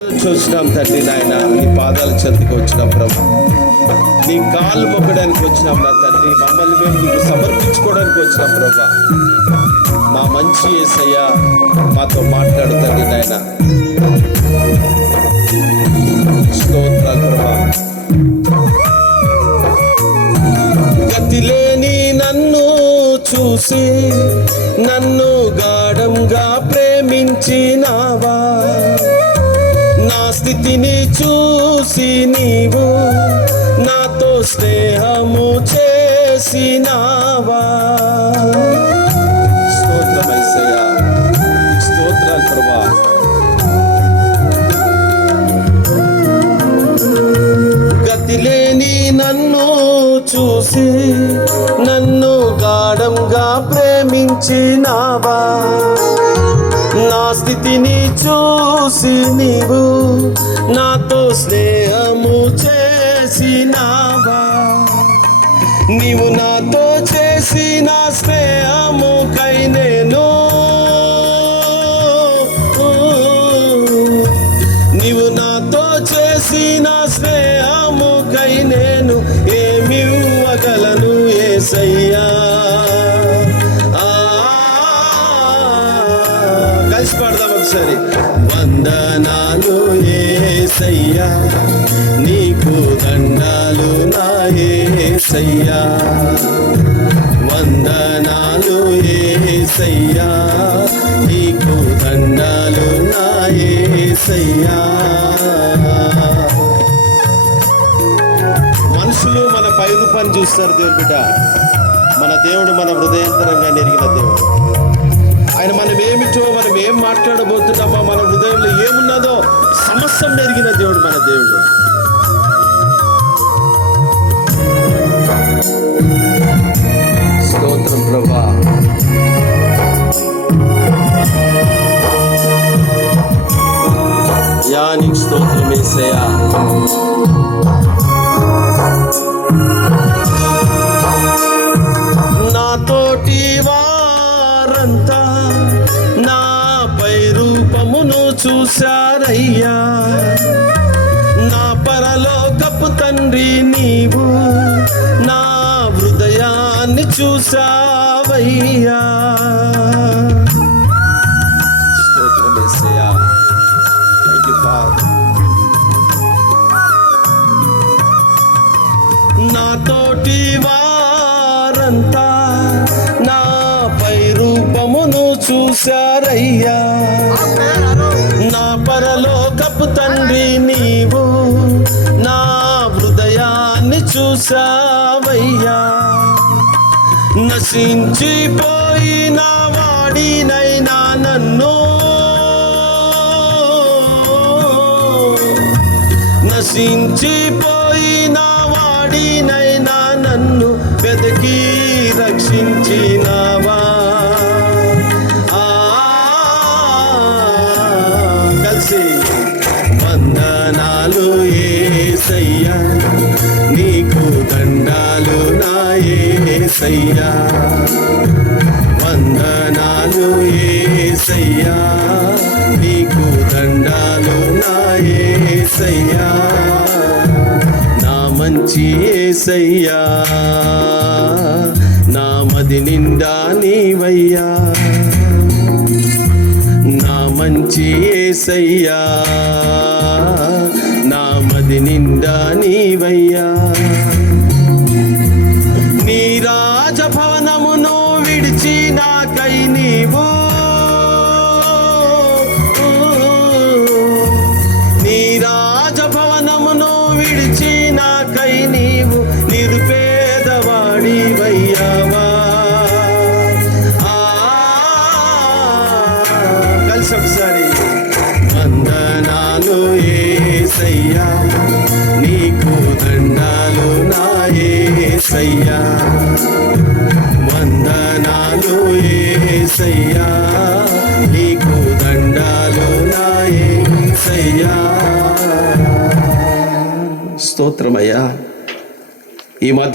చూసినాం తండ్రి నాయన, నీ పాదాల చెంతకు వచ్చినాం ప్రభు, నీ కాళ్ళు మొక్కడానికి వచ్చినాం నా తండ్రి, మమ్మల్ని మేము నీకు సమర్పించుకోవడానికి వచ్చినాం ప్రభు. మా మంచి యేసయ్య మాతో మాట్లాడు తండ్రి నాయన. స్తోత్రాలు ప్రభు. గతిలేని నన్ను చూసి నన్ను గాఢంగా ప్రేమించినావా, నా స్థితిని చూసి నీవు నాతో స్నేహము చేసినావా. స్తోత్రం యేసయ్యా, స్తోత్రాలు ప్రభా. గతిలేని నన్ను చూసి నన్ను గాఢంగా ప్రేమించినావా, నా స్థితిని చూసి నీవు నాతో స్నేహము చేసినావా. నీవు నాతో చేసిన స్నేహముకై నీవు నాతో చేసిన స్నేహముకై నేను ఏమివ్వగలను యేసయ్యా. కలిసి పాడదాం ఒకసారి. వందనాలు యేసయ్యా, నీకు దండాలు నా యేసయ్యా. వందనాలు యేసయ్యా, నీకు దండాలు నా యేసయ్యా. మనుషులు మన పై రూపాన్ని చూస్తారు దేవుని బిడ్డ, మన దేవుడు మన హృదయాంతరంగా నెరిగిన దేవుడు. ఆయన మనం ఏమిటో, మనం ఏం మాట్లాడబోతున్నామో, మన హృదయంలో ఏమున్నదో సమస్తం నెరిగిన దేవుడు మన దేవుడు. స్తోత్రం ప్రభా. నీకు స్తోత్రం యేసయ్యా. నాతోటి వారంతా నాపై రూపమును చూశారయ్యా, నా పరలోకపు తండ్రి నీవు నా హృదయాన్ని చూశావయ్యా. స్తోత్రం యేసయ్యా. Thank you father. నాతోటి వారంతా నాపై రూపమును చూశారయ్యా, నా పరలోకపు తండ్రి నీవు నా హృదయాన్ని చూశావయ్యా. నశించిపోయిన వాడినైనా నన్ను, నశించిపోయిన వాడినైనా నన్ను వెదకి రక్షించినావా. కలిసి. వందనాలు యేసయ్యా, నీకు దండాలు నా యేసయ్యా. వందనాలు యేసయ్యా, నీకు దండాలు నా యేసయ్యా. నా మంచి యేసయ్యా, నా మది నిండా నీవయ్యా. నా మంచి యేసయ్యా, నా మది నిండా నీవయ్యా. నీ రాజభవనమును విడిచి నాకై నీవు, నీ రాజభవనమును విడిచి నాకై నీవు నిరుపేదవాడివయ్యావా. కలిసి ఒకసారి. వందనాలు యేసయ్యా, నీకు దండాలు నా యేసయ్యా. వందనాలు యేసయ్యా, నీకు దండాలు నా యేసయ్యా. స్తోత్రమయ్యా. ఈ మధ్య